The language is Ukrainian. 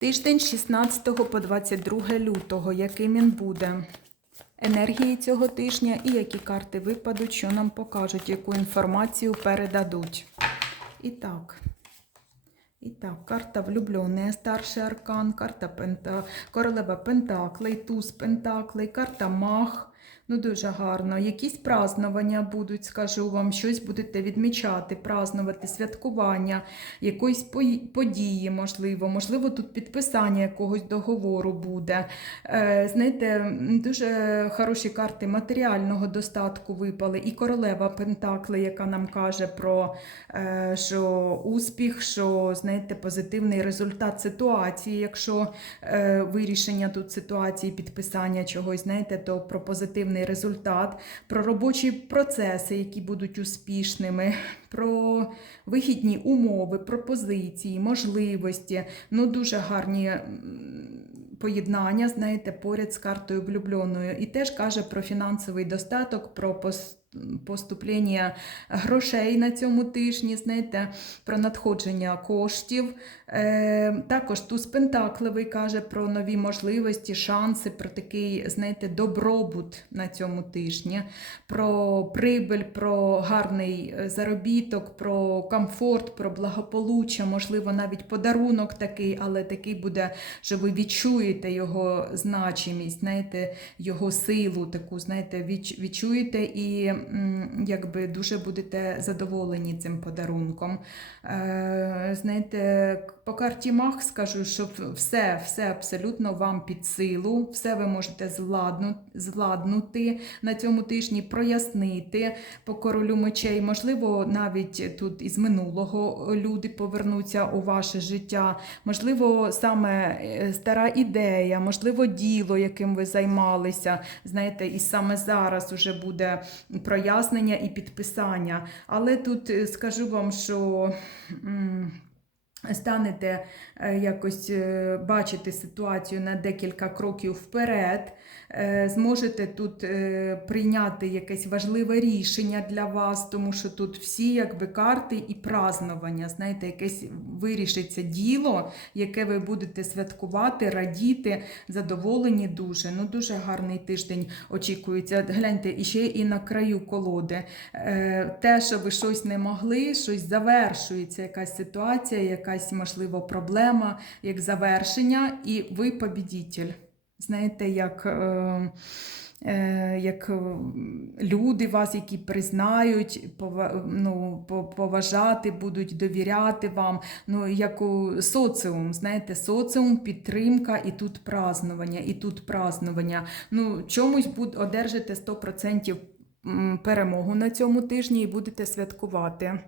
Тиждень 16 по 22 лютого. Яким він буде? Енергії цього тижня і які карти випадуть, що нам покажуть, яку інформацію передадуть. І так. І так, карта влюбленная, старший аркан, карта Пента, королева Пентаклей, туз Пентаклей, карта Мах. Ну, дуже гарно. Якісь празднування будуть, скажу вам, щось будете відмічати, празднувати, святкування, якоїсь події, можливо, можливо, тут підписання якогось договору буде. Е, знаєте, дуже хороші карти матеріального достатку випали. І королева Пентакли, яка нам каже про е, що успіх, що знаєте, позитивний результат ситуації. Якщо е, вирішення тут ситуації, підписання чогось, знаєте, то про позитивний результат, про робочі процеси, які будуть успішними, про вихідні умови, пропозиції, можливості. Ну, дуже гарні. Поєднання, знаєте, поряд з картою влюбленою. І теж каже про фінансовий достаток, про пос- поступлення грошей на цьому тижні, знаєте, про надходження коштів. Е, також туз Пентакливий каже про нові можливості, шанси, про такий, знаєте, добробут на цьому тижні, про прибиль, про гарний е, заробіток, про комфорт, про благополуччя, можливо, навіть подарунок такий, але такий буде, що ви відчуєте його значимість, знаєте, його силу, таку, знаєте, відчуєте і якби дуже будете задоволені цим подарунком. Е, знаєте, по карті Мах скажу, що все, все абсолютно вам під силу, все ви можете зладнути на цьому тижні, прояснити по королю мечей. Можливо, навіть тут із минулого люди повернуться у ваше життя. Можливо, саме е, стара ідея, можливо, діло, яким ви займалися. Знаєте, і саме зараз уже буде прояснення і підписання. Але тут е, скажу вам, що. Станете е, якось е, бачити ситуацію на декілька кроків вперед, е, зможете тут прийняти якесь важливе рішення для вас, тому що тут всі якби карти і празнування. Знаєте, якесь вирішиться діло, яке ви будете святкувати, радіти, задоволені дуже. Ну, дуже гарний тиждень очікується. Гляньте, і ще і на краю колоди. Те, що ви щось не могли, щось завершується, якась ситуація, якась, можливо, проблема, як завершення, і ви побідітель. Знаєте, як. Е, е, Як е, люди вас, які признають, пова- ну, поважати будуть, довіряти вам, ну, як у соціум, знаєте, соціум, підтримка, і тут празнування, і тут празнування. Ну, чомусь буд, одержите 100% перемогу на цьому тижні і будете святкувати.